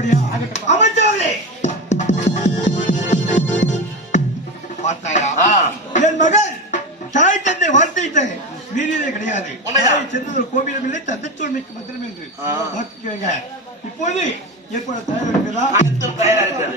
அப்படியா? அமைச்சர்களே, பார்த்தாயா? என் மகன் தாய் தந்தை வார்த்தையிட்ட மீறியதே கிடையாது. சென்றது கோவிலும் இல்லை, தந்தைச்சோழ்மைக்கு மந்திரம் என்று பார்த்துக்கோங்க. இப்போது எப்போது தயாராக இருக்கிறதா? தயாரா இருக்கிறது.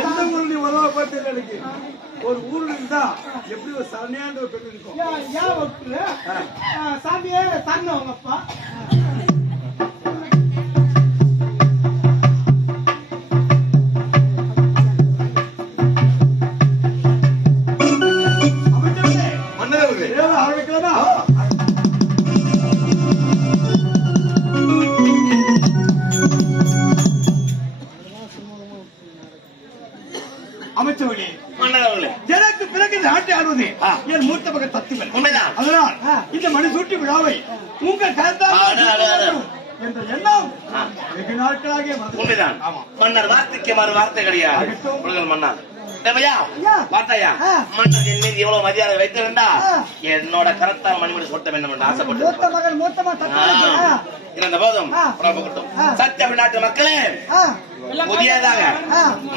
எந்த ஊர்ல உதவ பார்த்து ஒரு ஊர்ல இருந்தா எப்படி ஒரு சரணையான ஒரு பெண் இருக்கும். சாமியே சரண அவங்க அப்பா அமைச்சர்களே, எனக்கு பிறகு நாட்டை ஆளுவது என் மூத்த மகன் தத்துவன். அதனால் இந்த மணிசூட்டி விழாவை உங்கள் கருத்தால் என்ற எண்ணம் வெகு நாட்களாக மன்னர் வார்த்தைக்கு மறு வார்த்தை கிடையாது. மன்னர் பார்த்தாயா, மன்னர் என் மீது எவ்வளவு மரியாதை வைத்திருந்தா என்னோட கரத்தால் மணிமணி சூட்ட வேண்டும் என்று ஆசைப்பட்டு இருந்த போதும் சத்திய நாட்டு மக்களே, புதியதாக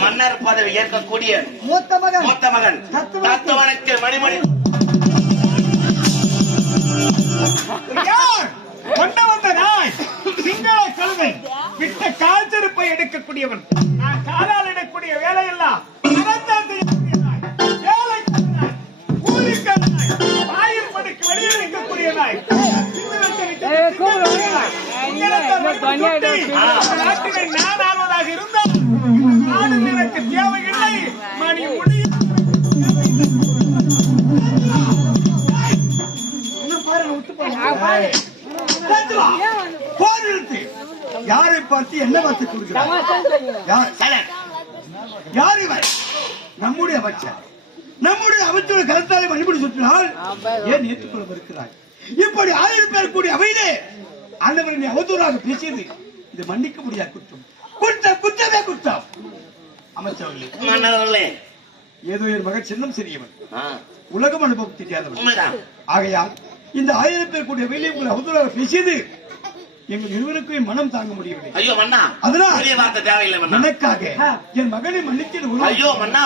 மன்னர் பதவி ஏற்கக்கூடிய மூத்த மகன் தத்துவனுக்கு மணிமணி கொண்ட வந்த நாய் சிங்கள கழுதை விட்ட கால் செருப்பை எடுக்கக்கூடியவன். நான் காலால் எடுக்கக்கூடிய வேலையெல்லாம் வெளியே இருக்கக்கூடிய நாய் நாட்டுகள் நான் ஆள்வதாக இருந்தால் நாடு எனக்கு தேவையில்லை. மணி முடிய யாரை பார்த்து என்ன பார்த்து கொடுக்கிறார்? யார் இவர்? நம்முடைய அமைச்சர். நம்முடைய அமைச்சரோட கருத்தாலை வழிபடி சுற்றினால் ஏன் ஏற்றுக்கொள்ள இருக்கிறார்? இப்படி 1000 பேர் கூடிய அவையிலே ஆண்டவரை அவதூறாக பேசியது இது மன்னிக்க முடியாத குற்றம். குற்றமே குற்றம். அமைச்சர்களே, ஏதோ என் மகன் சின்னம் சிறியவன், உலகம் அனுபவம் தெரியாதவன். ஆகையால் இந்த 1000 பேர் கூடிய அவையிலே உங்களை அவதூறாக பேசியது எங்கள் இருவருக்குமே மனம் தாங்க முடியவில்லை. ஐயோ மன்னா, அதனால் தேவையில்லை மன்னா, எனக்காக என் மகனை மன்னித்து. ஐயோ மன்னா,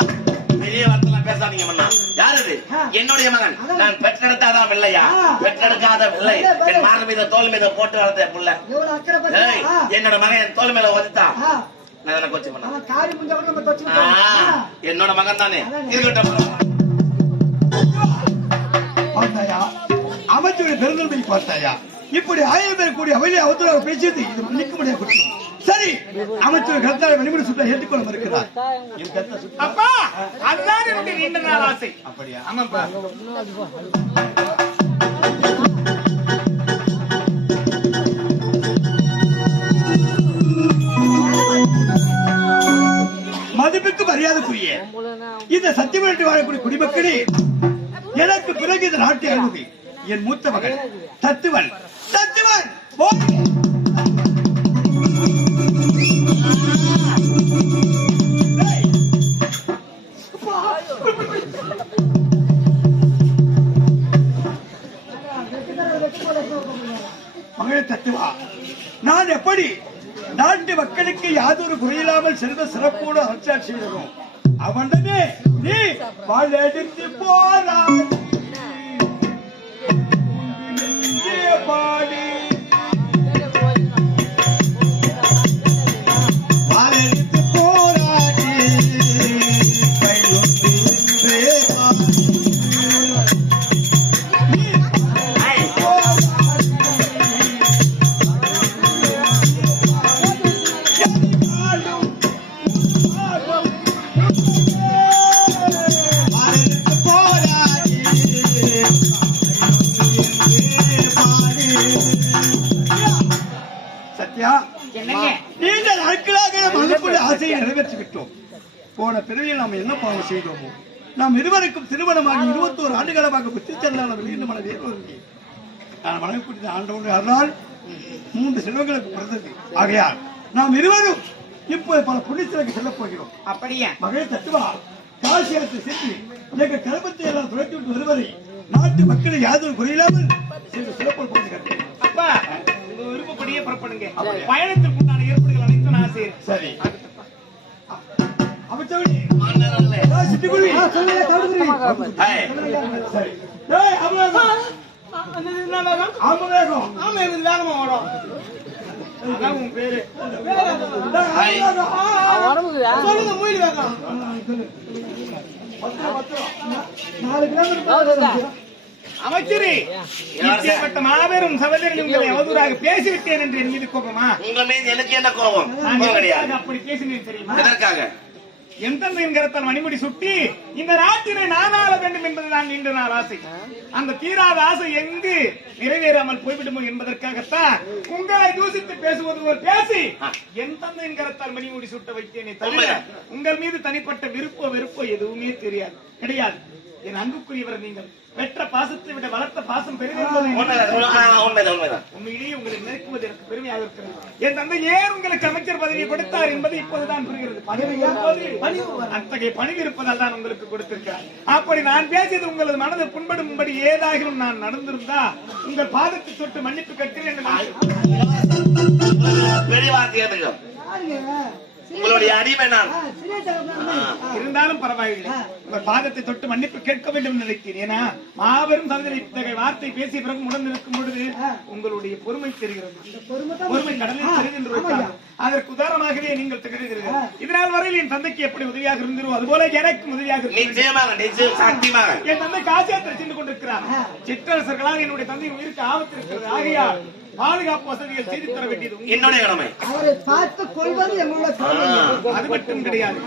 பெரிய வார்த்தை பேசாதீங்க மன்னா. யாரு? என்னுடைய மகன். நான் பெற்றெடுத்தாதான் இல்லையா? பெற்றெடுக்காத இல்லை. என் மாறு மீத தோல் மீத போட்டு வளர்த்த புள்ள. என்னோட மகன் என் தோல் மேல ஒதுத்தா நான் எனக்கு வச்சு பண்ண என்னோட மகன் தானே இருக்கட்டும். அமைச்சருடைய பெருந்தன்மை பார்த்தாயா? இப்படி 1000 பேர் கூடிய அவையிலே அவதூறாக பேசியது இது மன்னிக்க முடியாது குற்றம். சரி, அமைச்சர் கருத்தாலை மணிமணி சுற்ற ஏற்றுக்கொள்ள மறுக்கிறார். அப்பா, அதுதான் என்னுடைய நீண்ட நாள் ஆசை. அப்படியா? ஆமாப்பா. மதிப்புக்கு மரியாதைக்குரிய இந்த சத்தியமட்டி வாழக்கூடிய குடிமக்களே, எனக்கு பிறகு இந்த நாட்டை ஆளுகை என் மூத்த மகன் தத்துவன். மகளே தத்துவா, நான் எப்படி நாட்டு மக்களுக்கு யாதொரு குறையில்லாமல் செல்வ சிறப்போடு அரசாட்சி செய்கிறோம், அவனே நீ வாழெடுத்து போறாய் பாடி வாழெடுத்து போராடி கையொட்டி போராடி நீண்ட நாட்களாக நம் மனக்குள்ள ஆசையை நிறைவேற்றி விட்டோம். போன பிறவியில் நாம் என்ன பாவம் செய்தோமோ, நாம் இருவருக்கும் திருமணமாகி 21 ஆண்டுகாலமாக புத்தி சென்றால் வெளியில் மன வேறு நான் மனைவி ஆண்டவன் அருளால் 3 செல்வங்களுக்கு பிறந்தது. ஆகையால் நாம் இருவரும் இப்போது பல புண்ணியத்திற்கு செல்லப் போகிறோம். அப்படியே மகள் தத்துவா காசியத்தை சென்று எங்கள் கருமத்தை எல்லாம் துளைத்து விட்டு வருவதை நாட்டு மக்களை யாதொரு குறையில்லாமல் சென்று சிறப்பாக போகிறேன். அப்பா உங்க விருப்பப்படியே புறப்படுங்க. பயணத்திற்கு உண்டான ஏற்பாடுகள் அனைத்தும் நான் செய்றேன். சரி அமைச்சவனே மன்னர்களே. சிட்டுக்குருவி ஏய், சரி ஏய் அமரேகம் அமரேகம் ஆமா இது வேகமா ஓடும். அதான் உன் பேரு. ஏய், சொல்லுங்க மூயில் வேகம். 4 கிலோமீட்டர் அமைச்சரே இப்பேற்பட்ட மாபெரும் சகோதரன் உங்களை அவதூறாக பேசிவிட்டேன் என்று என் மீது கோபமா? உங்க மீது எனக்கு என்ன கோபம்? நான் கோபம் கிடையாது. எதற்காக அப்படி பேசினேன் தெரியுமா? எதற்காக? என் தந்தையின் கரத்தால் மணிமுடி சுட்டி இந்த நாட்டினை நான் ஆள வேண்டும் என்பதுதான் நீண்ட நாள் ஆசை. அந்த தீராத ஆசை எங்கு நிறைவேறாமல் போய்விடுமோ என்பதற்காகத்தான் உங்களை தூசித்து பேசுவது போல் பேசி என் தந்தையின் கரத்தால் மணிமுடி சுட்ட வைத்தேனே தவிர உங்கள் மீது தனிப்பட்ட விருப்போ வெறுப்போ எதுவுமே கிடையாது. என் அன்புக்குரியவர் நீங்கள் பெற்ற பாசத்தை விட வளர்த்த பாசம் பெரிது என்பதை உண்மைதான். உண்மையிலேயே உங்களை நினைக்குவது எனக்கு பெருமையாக இருக்கிறது. என் தந்தை ஏன் உங்களுக்கு அமைச்சர் பதவியை கொடுத்தார் என்பது இப்போதுதான் புரிகிறது. அத்தகைய பணிவு இருப்பதால் தான் உங்களுக்கு கொடுத்திருக்கிறார். அப்படி நான் பேசியது உங்களது மனதை புண்படும்படி ஏதாகிலும் நான் நடந்திருந்தா உங்கள் பாதத்தை தொட்டு மன்னிப்பு கேட்கிறேன் என்று பெரிய வார்த்தை எதுக்கு? உங்களுடைய அடிமை நான். இருந்தாலும் பரவாயில்லை. உங்கள் பாதத்தை தொட்டு மன்னிப்பு கேட்க வேண்டும் என்று நினைக்கிறேன். ஏன்னா மாபெரும் சகோதரி இத்தகைய வார்த்தை பேசிய பிறகு உணர்ந்து இருக்கும் பொழுது உங்களுடைய பொறுமை தெரிகிறது. பொறுமை கடலில் தெரிந்து வைத்தார். அதற்கு உதாரணமாகவே நீங்கள் திகழ்கிறீர்கள். இதனால் வரையில் என் தந்தைக்கு எப்படி உதவியாக இருந்தோ அதுபோல எனக்கு உதவியாக நிச்சயமாக என் தந்தை காசியாத்திரை சென்று கொண்டிருக்கிறார். சிற்றரசர்களால் என்னுடைய தந்தை உயிருக்கு ஆபத்து இருக்கிறது. ஆகையால் பாதுகாப்பு வசதிகள் செய்து தர வேண்டியது என்னுடைய கடமை. அவரை பார்த்து கொள்வது எங்களுடைய கடமை. அது மட்டும் கிடையாது.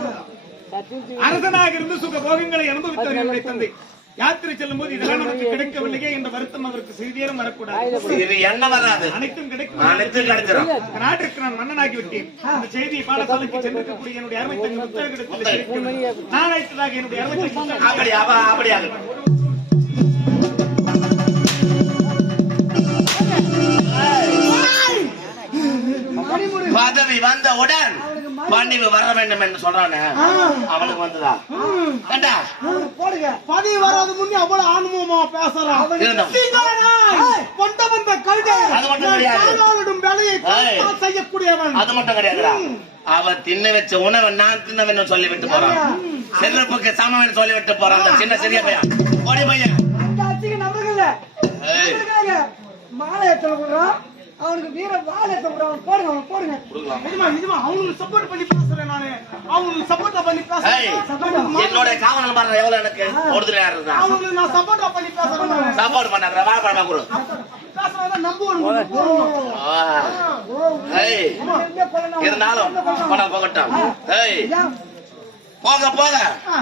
அரசனாக இருந்து சுக போகங்களை அனுபவித்தவர் என்னுடைய தந்தை. யாத்திரை செல்லும் போது இதெல்லாம் நமக்கு கிடைக்கவில்லையே என்ற வருத்தம் அவருக்கு சிறிதேனும் வரக்கூடாது. இது என்ன வராது, அனைத்தும் கிடைக்கும். நாட்டிற்கு நான் மன்னனாகி விட்டேன். இந்த செய்தியை பாடசாலைக்கு சென்றிருக்கக்கூடிய என்னுடைய அருமை தங்கி புத்தகத்தில் நான் அழைத்ததாக என்னுடைய அருமை அப்படியாக பதவி வந்தவுடன் பணிவு வர வேண்டும் என்று சொல்றானே அவனுக்கு வந்ததா? போடுங்க. பதவி வராது முன்னே அவ்வளவு ஆன்மமா பேசுறான். செய்யக்கூடியவன் அது மட்டும் கிடையாதுடா. அவன் தின்ன வச்ச உணவை நான் தின்னவன் சொல்லிவிட்டு போறான். செல்வப்புக்கு சமம் சொல்லிவிட்டு போறான். அந்த சின்ன சிறிய பையன் ஓடி பையன் மாலை எத்தனை அவனுக்கு வீர வாழை போடுங்க போடுங்க. அவங்களுக்கு சப்போர்ட் பண்ணி பேசுறேன் நானு. அவங்களுக்கு சப்போர்ட் பண்ணி பேசுறேன். என்னோட காவல் பாருங்க எவ்வளவு எனக்கு ஒருத்தர் யாரு இருந்தா அவங்களுக்கு நான் சப்போர்ட் பண்ணி பேசுறேன். சப்போர்ட் பண்ணாங்க வாழ குரு இருந்தாலும் பணம் போகட்டும். போக போக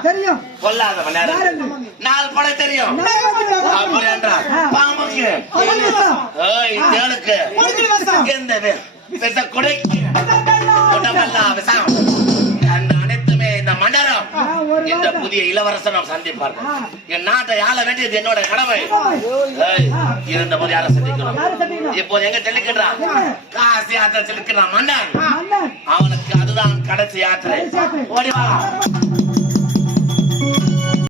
தெரியும் கொல்லாத நாலு படம் தெரியும். அப்படி என்றால் பாம்புக்கு தேளுக்கு எந்த கொடைக்கு உடம்பெல்லாம் விஷம் அந்த அனைத்துமே இந்த மண்டலம் இந்த புதிய இளவரசனம் சந்திப்பார்கள். என் நாட்டை ஆள வேண்டியது என்னோட கடமை. இருந்த போது யாரை சந்திக்கணும்? இப்போது எங்க செல்லுக்கின்றான்? காசி யாத்திரை செல்லுக்கிறான் மன்னன். அவனுக்கு அதுதான் கடைசி யாத்திரை. ஓடிவா.